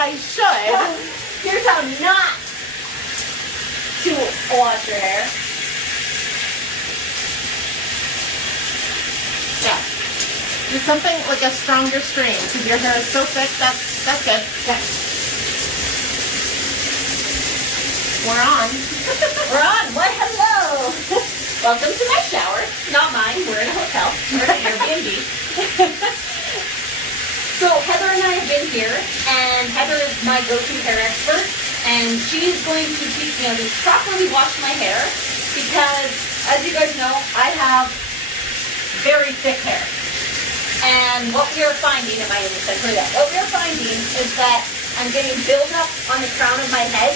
I should. Here's how not to wash your hair. Yeah. Do something like a stronger stream because your hair is so thick. That's good. Okay. We're on. We're on. Why, hello. Welcome to my shower. Not mine. We're in a hotel. We're in an Airbnb. So Heather and I have been here, and Heather is my go-to hair expert, and she's going to teach me how to properly wash my hair because, as you guys know, I have very thick hair. And what we are finding, what we are finding is that I'm getting buildup on the crown of my head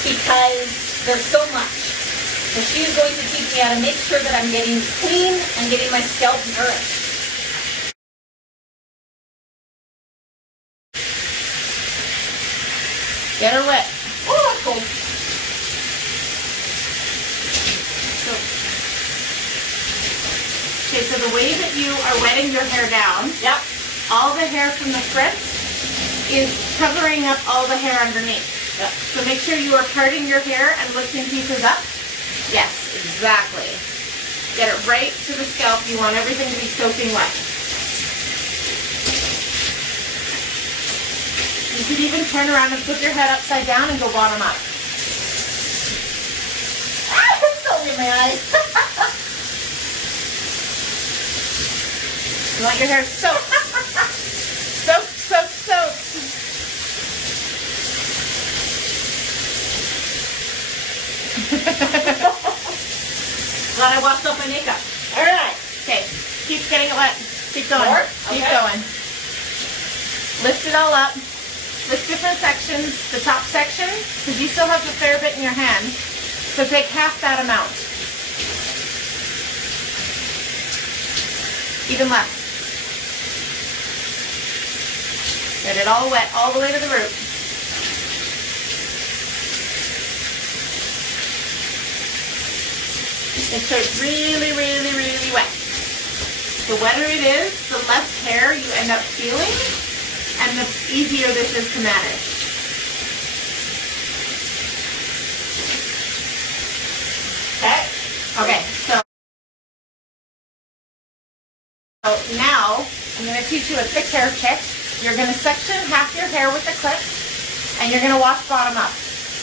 because there's so much. So she is going to teach me how to make sure that I'm getting clean and getting my scalp nourished. Get her wet. Oh, that's cold. Okay, so the way that you are wetting your hair down, Yep. all the hair from the front is covering up all the hair underneath. Yep. So make sure you are parting your hair and lifting pieces up. Yes, exactly. Get it right to the scalp. You want everything to be soaking wet. You could even turn around and put your head upside down and go bottom up. Ah, it's so in my eyes. You want your hair soaked. Soaked, soaked, soaked. Glad I washed off my makeup. All right. Okay. Keep getting it wet. Keep going. More? Keep Okay. going. Lift it all up. Lift different sections. The top section, because you still have a fair bit in your hand. So take half that amount. Even less. Get it all wet all the way to the root. Make sure it's really, really, really wet. The wetter it is, the less hair you end up feeling, and the easier this is to manage. Okay? Okay, so now I'm going to teach you a thick hair trick. You're going to section half your hair with a clip, and you're going to wash bottom up.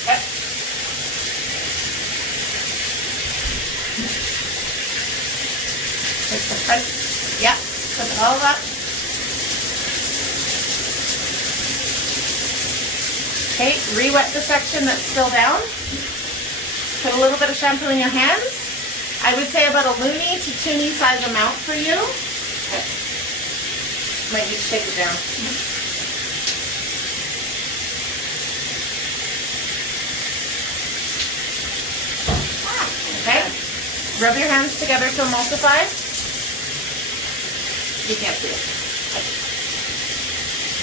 Yep. Take the front. Yep. Put it all up. Okay, re-wet the section that's still down. Put a little bit of shampoo in your hands. I would say about a loonie to toonie size amount for you. Okay. Might need to take it down. Okay. Rub your hands together to emulsify. You can't see it.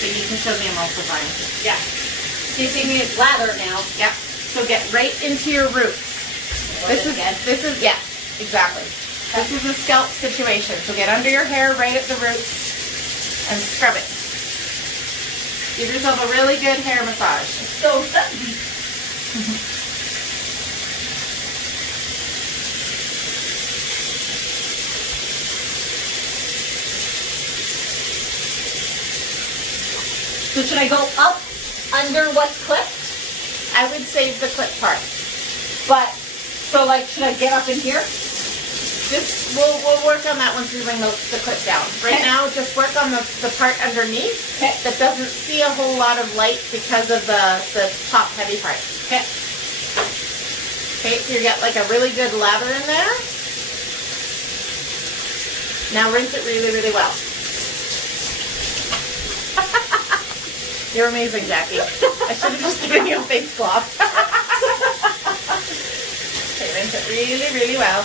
But you can show the emulsifying. Yeah. So you're taking it lather now. Yep. So get right into your roots. This is yeah, exactly. This is a scalp situation. So get under your hair right at the roots and scrub it. Give yourself a really good hair massage. So So should I go up under what's clipped? I would save the clip part. But, so like, should I get up in here? Just, we'll work on that once we bring the clip down. Right Okay. now, just work on the part underneath Okay. that doesn't see a whole lot of light because of the top heavy part. Okay. Okay, so you got like a really good lather in there. Now rinse it really, really well. You're amazing, Jackie. I should have just given you a face cloth. Okay, rinse it really, really well.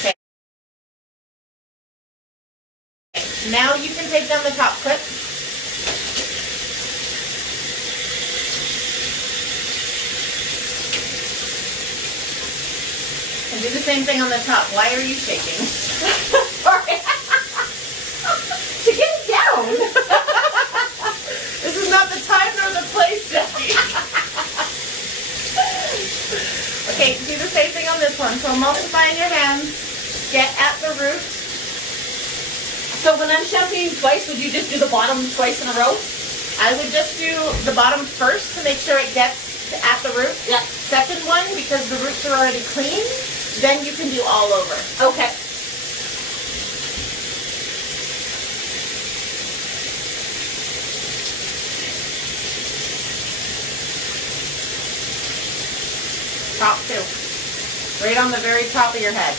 Okay. Now you can take down the top clip. And do the same thing on the top. Why are you shaking? Sorry. To get it down. on this one. So emulsify in your hands. Get at the root. So when I'm shampooing twice, would you just do the bottom twice in a row? I would just do the bottom first to make sure it gets at the root. Yeah. Second one, because the roots are already clean, then you can do all over. Okay. Top two. Right on the very top of your head.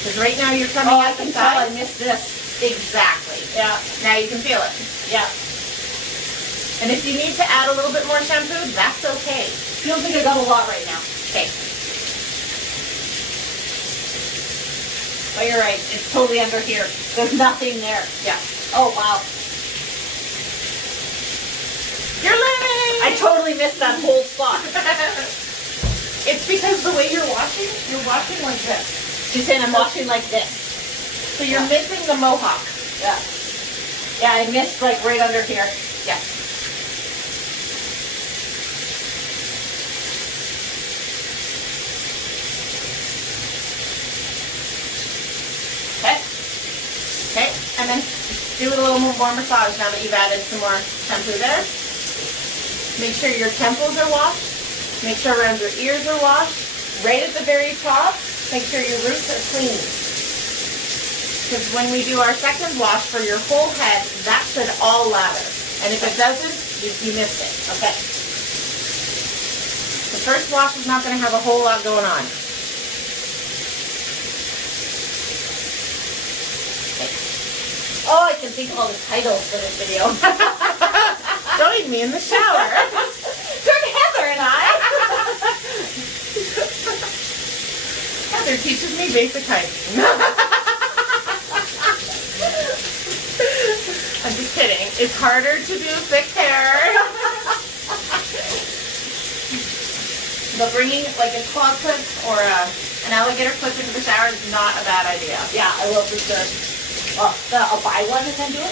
Because right now you're coming Oh, I at the can tell I side. missed this. Exactly. Yeah. Now you can feel it. Yeah. And if you need to add a little bit more shampoo, that's okay. I don't think I got a lot right now. Okay. Oh, you're right. It's totally under here. There's nothing there. Yeah. Oh, wow. You're learning! I totally missed that whole spot. It's because the way you're washing like this. She's saying I'm washing like this. So you're missing the mohawk. Yeah. Yeah, I missed like right under here. Yeah. Okay. Okay, and then do it a little more massage now that you've added some more shampoo there. Make sure your temples are washed. Make sure around your ears are washed. Right at the very top, make sure your roots are clean. Because when we do our second wash for your whole head, that should all lather. And if it doesn't, you missed it. Okay. The first wash is not going to have a whole lot going on. Oh, I can think of all the titles for this video. Join me in the shower. Join Heather and I. Heather teaches me basic hygiene. I'm just kidding. It's harder to do thick hair. But bringing like a claw clip or an alligator clip into the shower is not a bad idea. Yeah, I will for sure. Oh, I'll buy one and then do it.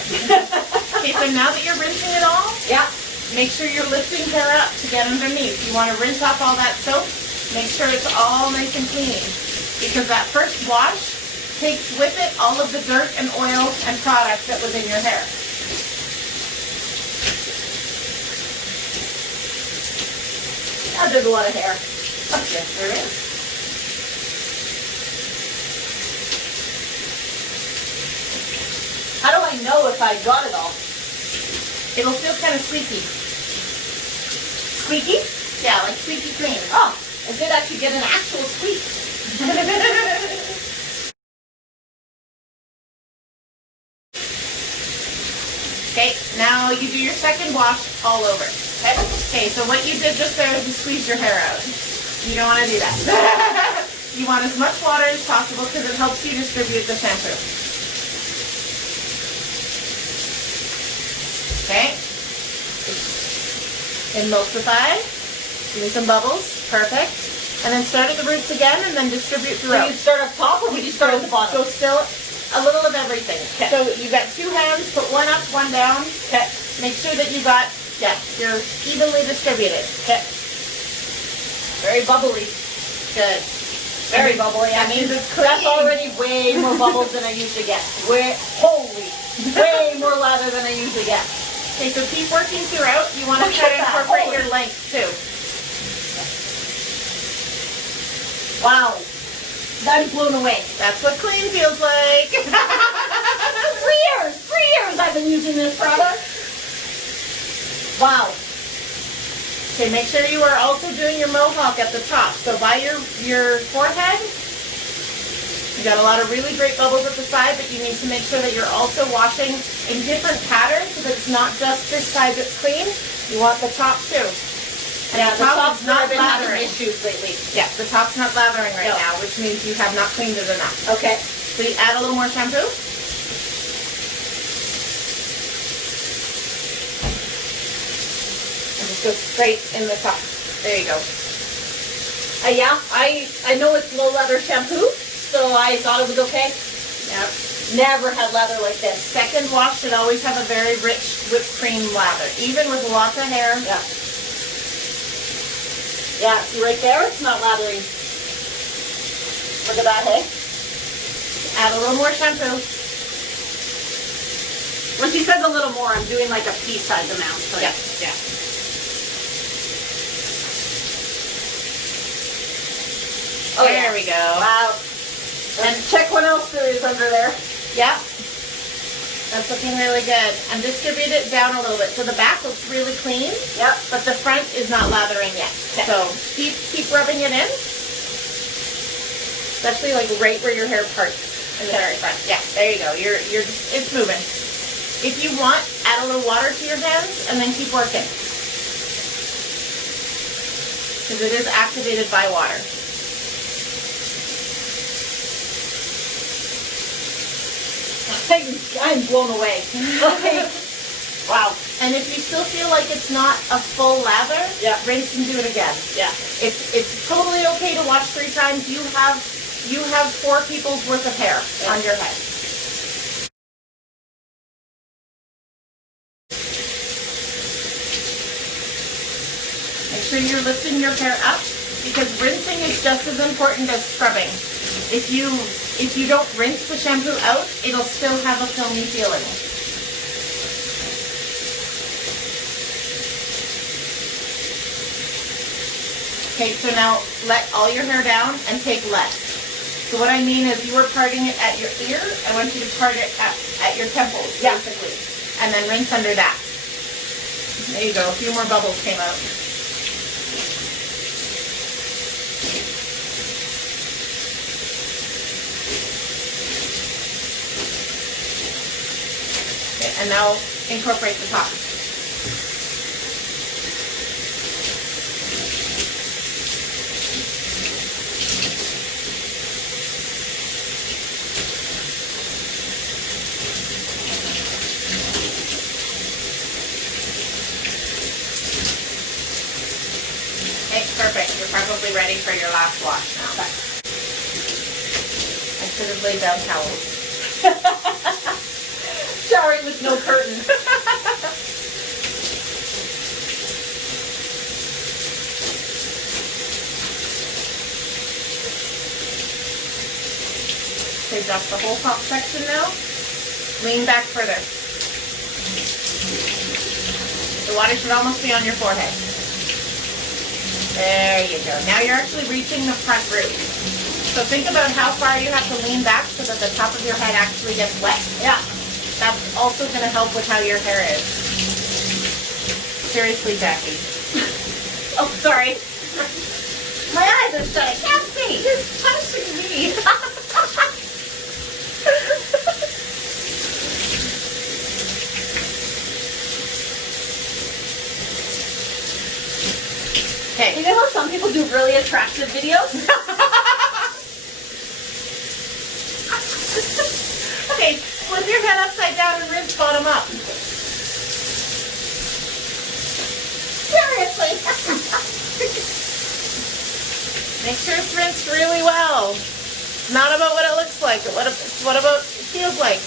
Okay, so now that you're rinsing it all, Yeah. make sure you're lifting hair up to get underneath. You want to rinse off all that soap. Make sure it's all nice and clean. Because that first wash takes with it all of the dirt and oil and product that was in your hair. Oh, there's a lot of hair. Yes, there is. How do I know if I got it all? It'll feel kind of squeaky. Squeaky? Yeah, like squeaky clean. Oh, I did actually get an actual squeak. Okay, now you do your second wash all over. Okay, so what you did just there is you squeezed your hair out. You don't want to do that. You want as much water as possible because it helps you distribute the shampoo. Okay. Emulsify. Give me some bubbles. Perfect. And then start at the roots again and then distribute So throughout. you start up top or would you start at the bottom? Go still a little of everything. Okay. So you got two hands, put one up, one down. Okay. Make sure that you got, you're evenly distributed. Okay. Very bubbly. Good. Very bubbly. That means it's clean. That's already way more bubbles than I usually get. Way more lather than I usually get. Okay, so keep working throughout. You want to Look try at to that. incorporate Holy. your length too. Wow. I'm blown away. That's what clean feels like. 3 years I've been using this product. Wow. Okay, make sure you are also doing your mohawk at the top. So by your forehead, you got a lot of really great bubbles at the side, but you need to make sure that you're also washing in different patterns so that it's not just this side that's clean. You want the top too. And Yeah, the top's is not I've been having lathering. issues lately. Yeah, the top's not lathering right No. now, which means you have not cleaned it enough. Okay. So you add a little more shampoo. And just go straight in the top. There you go. Yeah, I know it's low lather shampoo, so I thought it was okay. Yep. Never had lather like this. Second wash should always have a very rich whipped cream lather, even with lots of hair. Yeah. Yeah, see right there? It's not lathering. Look at that, hey? Add a little more shampoo. When she says a little more, I'm doing like a pea-sized amount. So Yeah. Yeah. Oh, there we go. Wow. And check what else there is under there. Yeah. That's looking really good. And distribute it down a little bit. So the back looks really clean. Yep. But the front is not lathering yet. Okay. So keep rubbing it in. Especially like right where your hair parts in the very front. Yeah, there you go. It's moving. If you want, add a little water to your hands and then keep working. Because it is activated by water. I'm blown away. Wow. And if you still feel like it's not a full lather, Yeah. rinse and do it again. Yeah. It's totally okay to wash 3 times. You have 4 people's worth of hair on your head. Make sure you're lifting your hair up because rinsing is just as important as scrubbing. If you don't rinse the shampoo out, it'll still have a filmy feeling. Okay, so now let all your hair down and take less. So what I mean is you were parting it at your ear. I want you to part it at your temples, basically. And then rinse under that. There you go. A few more bubbles came out. Okay, and now incorporate the top. Okay, perfect. You're probably ready for your last wash now. Okay. I should have laid down towels. Showering with no curtain. Okay, dust the whole top section now. Lean back further. The water should almost be on your forehead. There you go. Now you're actually reaching the front root. So think about how far you have to lean back so that the top of your head actually gets wet. Yeah. That's also going to help with how your hair is. Seriously, Jackie. Oh, sorry. My eyes are shut. I can't see. You're punishing me. Okay. You know how some people do really attractive videos? Okay, flip your head upside down and rinse bottom up. Seriously. Make sure it's rinsed really well. It's not about what it looks like, but what about it feels like.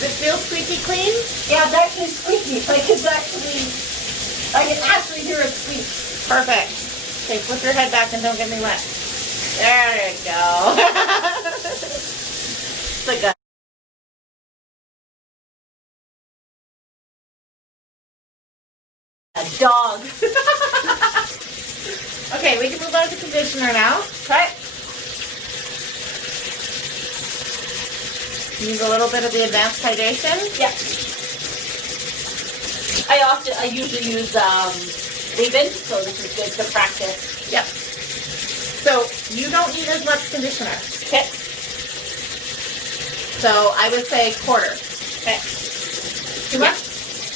Does it feel squeaky clean? Yeah, it's actually squeaky. I can actually hear it squeak. Perfect. Okay, flip your head back and don't get me wet. There you go. It's like A dog. Okay, we can move on to conditioner now. Okay. Use a little bit of the advanced hydration. Yeah. I usually use leave-in, so this is good to practice. Yep. So you don't need as much conditioner. Okay. So I would say quarter. Okay. Too much?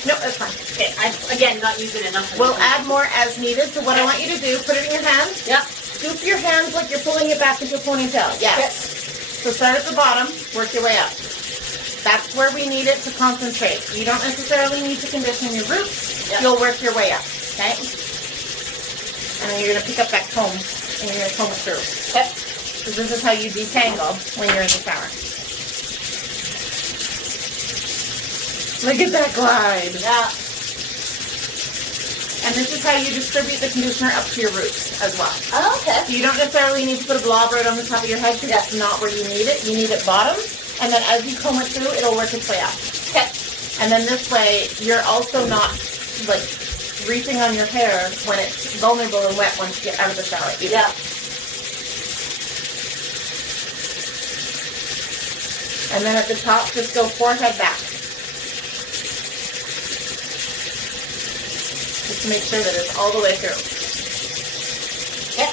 No, that's fine. Okay. I'm again not using enough. We'll add more as needed. So what I want you to do, put it in your hands. Yeah. Scoop your hands like you're pulling it back into a ponytail. Yes. Okay. So start at the bottom, work your way up. That's where we need it to concentrate. You don't necessarily need to condition your roots. Yeah. You'll work your way up. Okay? And then you're going to pick up that comb and you're going to comb it through. Okay. So this is how you detangle when you're in the shower. Look at that glide. Yeah. And this is how you distribute the conditioner up to your roots as well. Oh, okay. So you don't necessarily need to put a blob right on the top of your head because that's not where you need it. You need it bottom. And then as you comb it through, it'll work its way up. Okay. And then this way, you're also not like reaching on your hair when it's vulnerable and wet once you get out of the shower. Yeah. And then at the top, just go forehead back. Just to make sure that it's all the way through. Okay.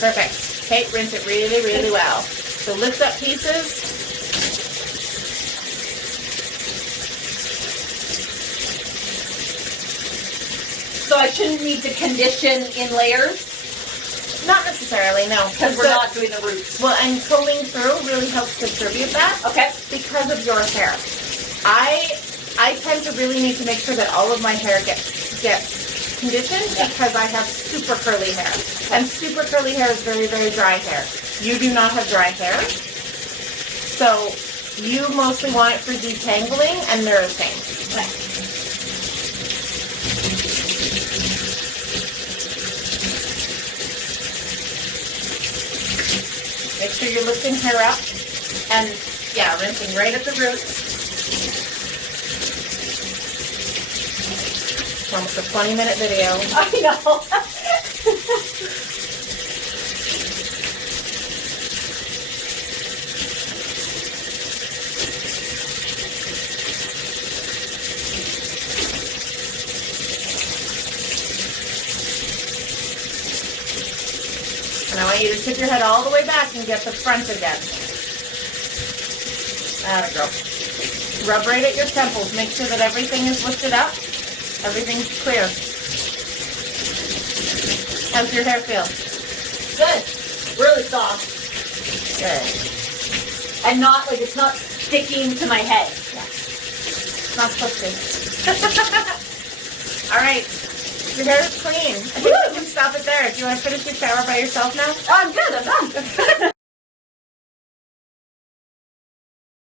Perfect. Okay, rinse it really, really well. So lift up pieces. So I shouldn't need to condition in layers? Not necessarily, no. Because we're not doing the roots. Well, and combing through really helps distribute that. Okay. Because of your hair. I tend to really need to make sure that all of my hair gets conditioned because I have super curly hair. And super curly hair is very, very dry hair. You do not have dry hair. So you mostly want it for detangling and nourishing. Okay. Make sure you're lifting hair up and, yeah, rinsing right at the roots. It's almost a 20-minute video. I know. And I want you to tip your head all the way back and get the front again. There we go. Rub right at your temples. Make sure that everything is lifted up. Everything's clear. How's your hair feel? Good. Really soft. Good. And not, like, it's not sticking to my head. Yeah. Not supposed to. All right. Your hair is clean. I think we can stop it there. Do you want to finish your shower by yourself now? Oh, I'm good. I'm done.